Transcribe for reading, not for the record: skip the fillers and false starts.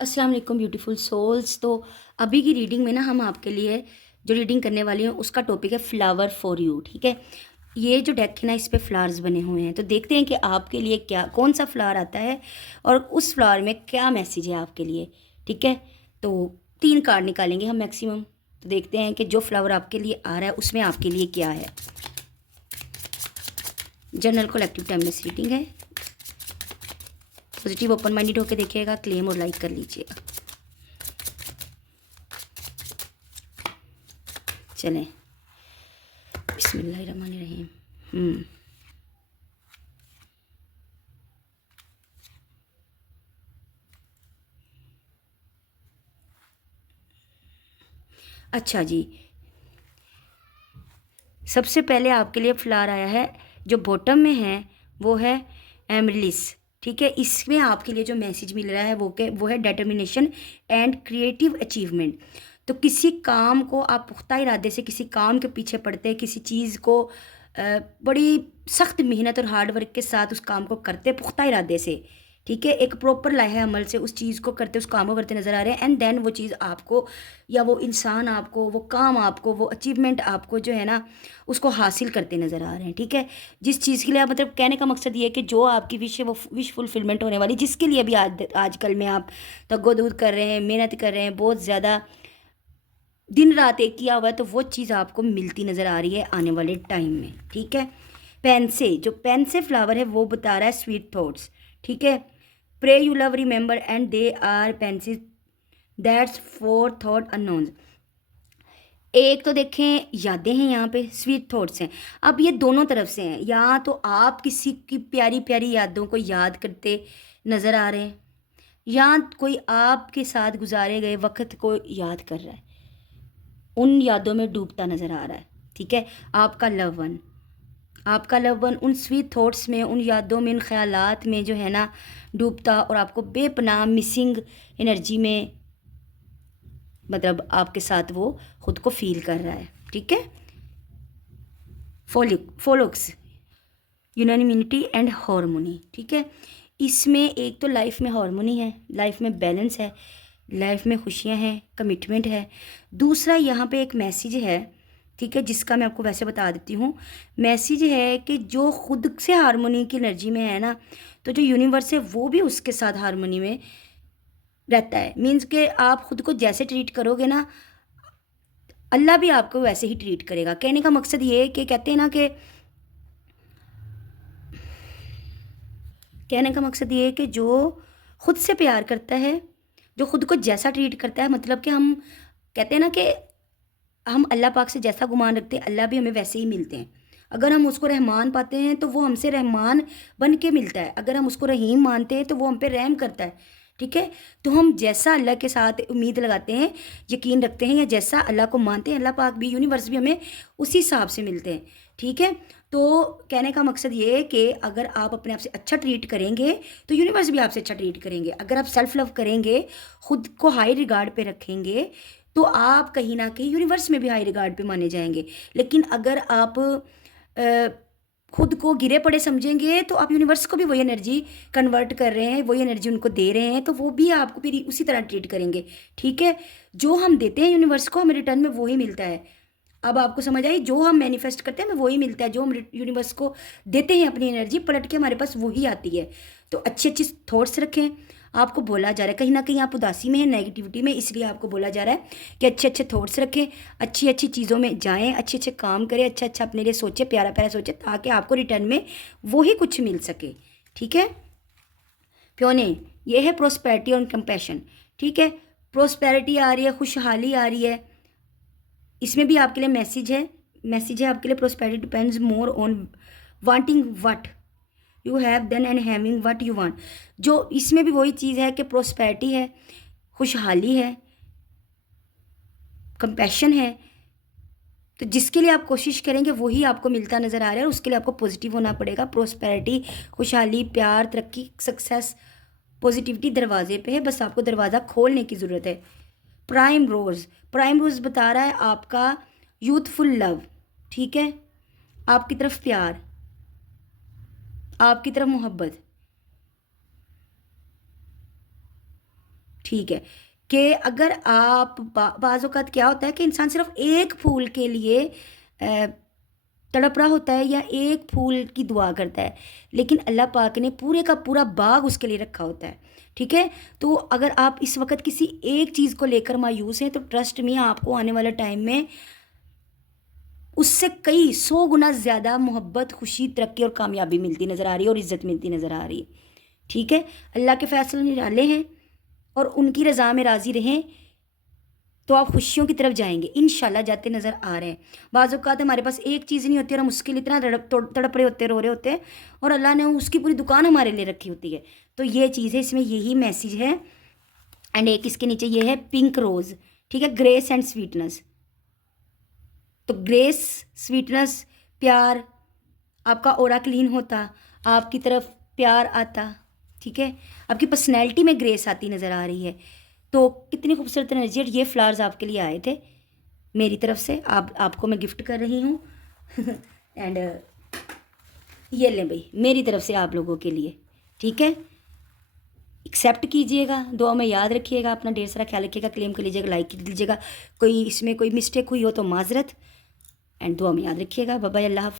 अस्सलाम वालेकुम beautiful souls. तो अभी की रीडिंग में ना हम आपके लिए जो रीडिंग करने वाली हैं उसका टॉपिक है फ्लावर फॉर यू। ठीक है, ये जो डेक है ना इस पे फ्लावर्स बने हुए हैं, तो देखते हैं कि आपके लिए क्या कौन सा फ्लावर आता है और उस फ्लावर में क्या मैसेज है आपके लिए। ठीक है, तो 3 कार्ड निकालेंगे हम मैक्सिमम। तो देखते हैं कि जो फ्लावर आपके लिए आ रहा है उसमें आपके लिए क्या है। जनरल कलेक्टिव टाइमलेस रीडिंग है। पॉजिटिव ओपन माइंडेड होकर देखिएगा, क्लेम और लाइक कर लीजिएगा। चलें, बिस्मिल्लाहिर्रहमानिर्रहीम। अच्छा जी, सबसे पहले आपके लिए फ्लावर आया है, जो बॉटम में है वो है एमरिलिस। ठीक है, इसमें आपके लिए जो मैसेज मिल रहा है वो है डिटर्मिनेशन एंड क्रिएटिव अचीवमेंट। तो किसी काम को आप पुख्ता इरादे से किसी काम के पीछे पड़ते हैं, किसी चीज़ को बड़ी सख्त मेहनत और हार्ड वर्क के साथ उस काम को करते पुख्ता इरादे से। ठीक है, एक प्रॉपर लाहे अमल से उस चीज़ को करते, उस काम को करते नज़र आ रहे हैं। एंड देन वो चीज़ आपको, या वो इंसान आपको, वो काम आपको, वो अचीवमेंट आपको जो है ना उसको हासिल करते नज़र आ रहे हैं। ठीक है, जिस चीज़ के लिए आप, मतलब कहने का मकसद ये है कि जो आपकी विश है वो विश फुलफिलमेंट होने वाली, जिसके लिए भी आजकल में आप तगोदूद कर रहे हैं, मेहनत कर रहे हैं, बहुत ज़्यादा दिन रात एक किया हुआ है, तो वो चीज़ आपको मिलती नज़र आ रही है आने वाले टाइम में। ठीक है, पेन से फ्लावर है वो बता रहा है स्वीट थॉट्स। ठीक है, pray you love remember and they are pencil that's for thought unknowns. एक तो देखें यादें हैं, यहाँ पे स्वीट थॉट्स हैं। अब ये दोनों तरफ से हैं, या तो आप किसी की प्यारी प्यारी यादों को याद करते नज़र आ रहे हैं, या कोई आपके साथ गुजारे गए वक्त को याद कर रहा है, उन यादों में डूबता नज़र आ रहा है। ठीक है, आपका लव वन उन स्वीट थॉट्स में, उन यादों में, उन ख्यालात में जो है ना डूबता, और आपको बेपनाह मिसिंग एनर्जी में, मतलब आपके साथ वो खुद को फील कर रहा है। ठीक है, फोलोक्स यूनानिमिटी एंड हार्मोनी। ठीक है, इसमें एक तो लाइफ में हार्मोनी है, लाइफ में बैलेंस है, लाइफ में खुशियां हैं, कमिटमेंट है। दूसरा यहाँ पे एक मैसेज है, ठीक है, जिसका मैं आपको वैसे बता देती हूँ। मैसेज है कि जो खुद से हार्मोनी की एनर्जी में है ना, तो जो यूनिवर्स है वो भी उसके साथ हार्मोनी में रहता है। मीन्स कि आप खुद को जैसे ट्रीट करोगे ना, अल्लाह भी आपको वैसे ही ट्रीट करेगा। कहने का मकसद ये है कि कहते हैं ना कि, कहने का मकसद ये है कि जो खुद से प्यार करता है, जो खुद को जैसा ट्रीट करता है, मतलब कि हम कहते हैं ना कि हम अल्लाह पाक से जैसा गुमान रखते हैं अल्लाह भी हमें वैसे ही मिलते हैं। अगर हम उसको रहमान पाते हैं तो वो हमसे रहमान बन के मिलता है, अगर हम उसको रहीम मानते हैं तो वो हम पे रहम करता है। ठीक है, तो हम जैसा अल्लाह के साथ उम्मीद लगाते हैं, यकीन रखते हैं, या जैसा अल्लाह को मानते हैं, अल्लाह पाक भी, यूनिवर्स भी हमें उसी हिसाब से मिलते हैं। ठीक है, तो कहने का मकसद ये है कि अगर आप अपने आप से अच्छा ट्रीट करेंगे तो यूनिवर्स भी आपसे अच्छा ट्रीट करेंगे। अगर आप सेल्फ लव करेंगे, खुद को हाई रिगार्ड पे रखेंगे, तो आप कहीं ना कहीं यूनिवर्स में भी हाई रिगार्ड पे माने जाएंगे। लेकिन अगर आप अ, खुद को गिरे पड़े समझेंगे, तो आप यूनिवर्स को भी वही एनर्जी कन्वर्ट कर रहे हैं, वही एनर्जी उनको दे रहे हैं, तो वो भी आपको फिर उसी तरह ट्रीट करेंगे। ठीक है, जो हम देते हैं यूनिवर्स को, हमें रिटर्न में वही मिलता है। अब आपको समझ आई, जो हम मैनिफेस्ट करते हैं हमें वही मिलता है, जो हम यूनिवर्स को देते हैं अपनी एनर्जी पलट के हमारे पास वही आती है। तो अच्छे अच्छे थॉट्स रखें। आपको बोला जा रहा है, कहीं ना कहीं आप उदासी में हैं, नेगेटिविटी में, इसलिए आपको बोला जा रहा है कि अच्छे अच्छे थॉट्स रखें, अच्छी अच्छी चीज़ों में जाएं, अच्छे अच्छे काम करें, अच्छा अच्छा अपने लिए सोचें, प्यारा प्यारा सोचें, ताकि आपको रिटर्न में वही कुछ मिल सके। ठीक है, प्योने, ये है प्रोस्पेरिटी और कंपैशन। ठीक है, प्रोस्पेरिटी आ रही है, खुशहाली आ रही है, इसमें भी आपके लिए मैसेज है आपके लिए। Prosperity depends more on wanting what you have than and having what you want. जो इसमें भी वही चीज़ है कि प्रोस्पेरिटी है, खुशहाली है, कंपैशन है, तो जिसके लिए आप कोशिश करेंगे वही आपको मिलता नज़र आ रहा है, और उसके लिए आपको पॉजिटिव होना पड़ेगा। प्रोस्पेरिटी, खुशहाली, प्यार, तरक्की, सक्सेस, पॉजिटिविटी दरवाजे पे है, बस आपको दरवाज़ा खोलने की ज़रूरत है। प्राइम रोज बता रहा है आपका यूथफुल लव। ठीक है, आपकी तरफ प्यार, आपकी तरफ मोहब्बत। ठीक है, कि अगर आप बाज़ औक़ात क्या होता है कि इंसान सिर्फ एक फूल के लिए तड़प रहा होता है या एक फूल की दुआ करता है, लेकिन अल्लाह पाक ने पूरे का पूरा बाग उसके लिए रखा होता है। ठीक है, तो अगर आप इस वक्त किसी एक चीज़ को लेकर मायूस हैं तो ट्रस्ट मी, आपको आने वाले टाइम में उससे कई 100 गुना ज़्यादा मोहब्बत, खुशी, तरक्की और कामयाबी मिलती नज़र आ रही है और इज़्ज़त मिलती नज़र आ रही है। ठीक है, अल्लाह के फ़ैसले निराले हैं और उनकी रज़ा में राज़ी रहें तो आप खुशियों की तरफ जाएंगे, इंशाल्लाह जाते नज़र आ रहे हैं। बाज़ औक़ात हमारे पास एक चीज़ नहीं होती और हम उसके लिए इतना तड़प रहे होते, रो रहे होते हैं, और अल्लाह ने उसकी पूरी दुकान हमारे लिए रखी होती है। तो ये चीज़ है, इसमें यही मैसेज है। एंड एक इसके नीचे ये है पिंक रोज़। ठीक है, ग्रेस एंड स्वीटनेस। तो ग्रेस, स्वीटनेस, प्यार, आपका ऑरा क्लीन होता, आपकी तरफ प्यार आता। ठीक है, आपकी पर्सनैलिटी में ग्रेस आती नज़र आ रही है। तो कितनी खूबसूरत एनर्जी। और ये फ्लावर्स आपके लिए आए थे मेरी तरफ से, आपको मैं गिफ्ट कर रही हूँ। एंड ये लें भाई मेरी तरफ से आप लोगों के लिए। ठीक है, एक्सेप्ट कीजिएगा, दुआ में याद रखिएगा, अपना ढेर सारा ख्याल रखिएगा, क्लेम कर लीजिएगा, लाइक कर लीजिएगा। कोई इसमें कोई मिस्टेक हुई हो तो माजरत, एंड दुआ में याद रखिएगा। बाय बाय, अल्लाह।